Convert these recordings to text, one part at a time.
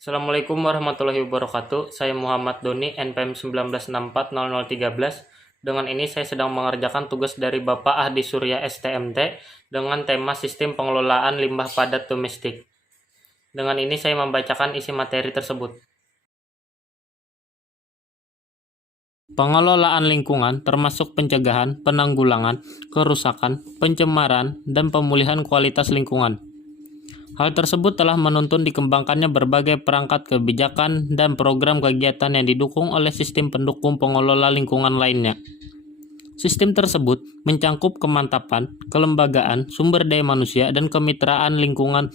Assalamualaikum warahmatullahi wabarakatuh. Saya Muhammad Doni, NPM 19640013. Dengan ini saya sedang mengerjakan tugas dari Bapak Ahdi Surya STMT dengan tema Sistem Pengelolaan Limbah Padat Domestik. Dengan ini saya membacakan isi materi tersebut. Pengelolaan lingkungan termasuk pencegahan, penanggulangan, kerusakan, pencemaran, dan pemulihan kualitas lingkungan. Hal tersebut telah menuntun dikembangkannya berbagai perangkat kebijakan dan program kegiatan yang didukung oleh sistem pendukung pengelola lingkungan lainnya. Sistem tersebut mencangkup kemantapan, kelembagaan, sumber daya manusia, dan kemitraan lingkungan.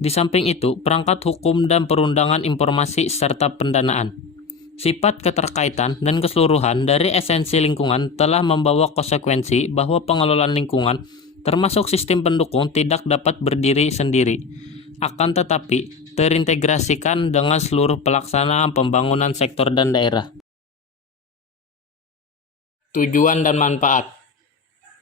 Di samping itu, perangkat hukum dan perundangan informasi serta pendanaan. Sifat keterkaitan dan keseluruhan dari esensi lingkungan telah membawa konsekuensi bahwa pengelolaan lingkungan termasuk sistem pendukung tidak dapat berdiri sendiri, akan tetapi terintegrasikan dengan seluruh pelaksanaan pembangunan sektor dan daerah. Tujuan dan manfaat.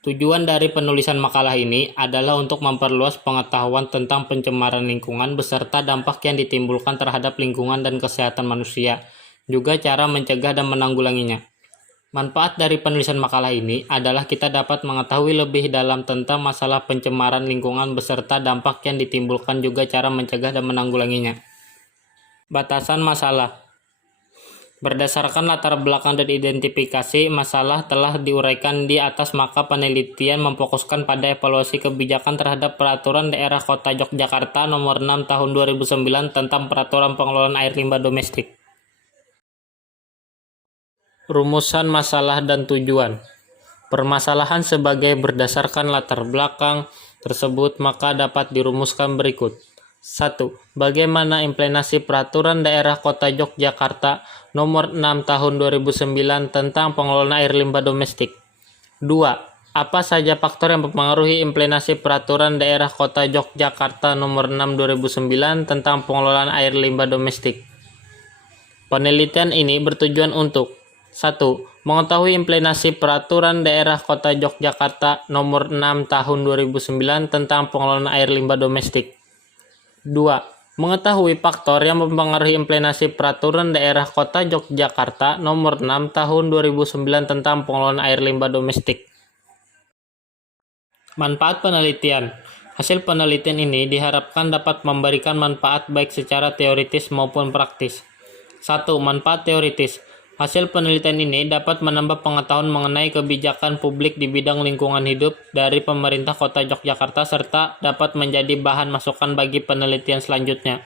Tujuan dari penulisan makalah ini adalah untuk memperluas pengetahuan tentang pencemaran lingkungan beserta dampak yang ditimbulkan terhadap lingkungan dan kesehatan manusia, juga cara mencegah dan menanggulanginya. Manfaat dari penulisan makalah ini adalah kita dapat mengetahui lebih dalam tentang masalah pencemaran lingkungan beserta dampak yang ditimbulkan, juga cara mencegah dan menanggulanginya. Batasan masalah. Berdasarkan latar belakang dan identifikasi masalah telah diuraikan di atas, maka penelitian memfokuskan pada evaluasi kebijakan terhadap Peraturan Daerah Kota Yogyakarta Nomor 6 Tahun 2009 tentang Peraturan Pengelolaan Air Limbah Domestik. Rumusan masalah dan tujuan. Permasalahan sebagai berdasarkan latar belakang tersebut maka dapat dirumuskan berikut. 1. Bagaimana implementasi Peraturan Daerah Kota Yogyakarta Nomor 6 Tahun 2009 tentang Pengelolaan Air Limbah Domestik. 2. Apa saja faktor yang mempengaruhi implementasi Peraturan Daerah Kota Yogyakarta Nomor 6 2009 tentang Pengelolaan Air Limbah Domestik. Penelitian ini bertujuan untuk 1. Mengetahui implementasi Peraturan Daerah Kota Yogyakarta Nomor 6 Tahun 2009 tentang Pengelolaan Air Limbah Domestik. 2. Mengetahui faktor yang mempengaruhi implementasi Peraturan Daerah Kota Yogyakarta Nomor 6 Tahun 2009 tentang Pengelolaan Air Limbah Domestik. Manfaat penelitian. Hasil penelitian ini diharapkan dapat memberikan manfaat baik secara teoritis maupun praktis. 1. Manfaat teoritis. Hasil penelitian ini dapat menambah pengetahuan mengenai kebijakan publik di bidang lingkungan hidup dari pemerintah Kota Yogyakarta serta dapat menjadi bahan masukan bagi penelitian selanjutnya.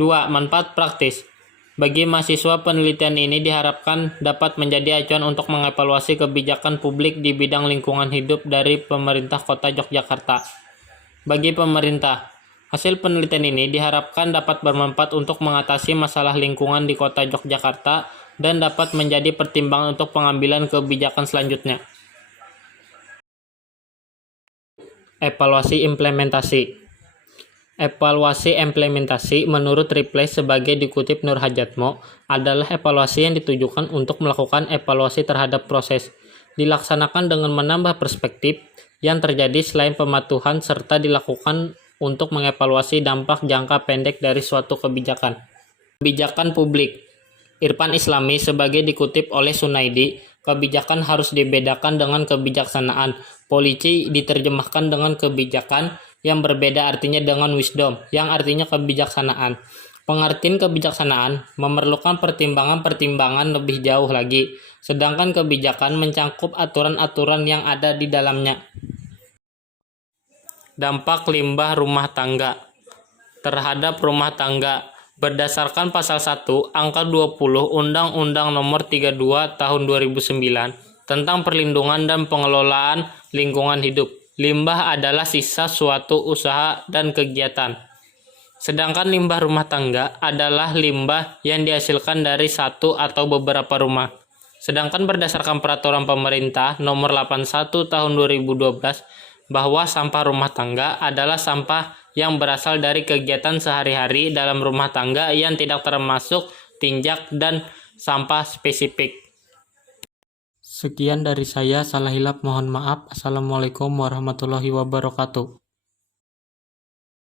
2. Manfaat praktis. Bagi mahasiswa, penelitian ini diharapkan dapat menjadi acuan untuk mengevaluasi kebijakan publik di bidang lingkungan hidup dari pemerintah Kota Yogyakarta. Bagi pemerintah, hasil penelitian ini diharapkan dapat bermanfaat untuk mengatasi masalah lingkungan di Kota Yogyakarta dan dapat menjadi pertimbangan untuk pengambilan kebijakan selanjutnya. Evaluasi implementasi. Evaluasi implementasi menurut Ripley sebagai dikutip Nur Hajatmo adalah evaluasi yang ditujukan untuk melakukan evaluasi terhadap proses, dilaksanakan dengan menambah perspektif yang terjadi selain pematuhan serta dilakukan untuk mengevaluasi dampak jangka pendek dari suatu kebijakan. Kebijakan publik. Irfan Islami sebagai dikutip oleh Sunaidi, kebijakan harus dibedakan dengan kebijaksanaan. Polisi diterjemahkan dengan kebijakan yang berbeda artinya dengan wisdom, yang artinya kebijaksanaan. Pengertian kebijaksanaan memerlukan pertimbangan-pertimbangan lebih jauh lagi, sedangkan kebijakan mencangkup aturan-aturan yang ada di dalamnya. Dampak limbah rumah tangga terhadap rumah tangga. Berdasarkan pasal 1 angka 20 Undang-Undang Nomor 32 Tahun 2009 tentang perlindungan dan pengelolaan lingkungan hidup, limbah adalah sisa suatu usaha dan kegiatan. Sedangkan limbah rumah tangga adalah limbah yang dihasilkan dari satu atau beberapa rumah. Sedangkan berdasarkan Peraturan Pemerintah Nomor 81 Tahun 2012 bahwa sampah rumah tangga adalah sampah yang berasal dari kegiatan sehari-hari dalam rumah tangga yang tidak termasuk tinjak dan sampah spesifik. Sekian dari saya, salah hilap mohon maaf. Assalamualaikum warahmatullahi wabarakatuh.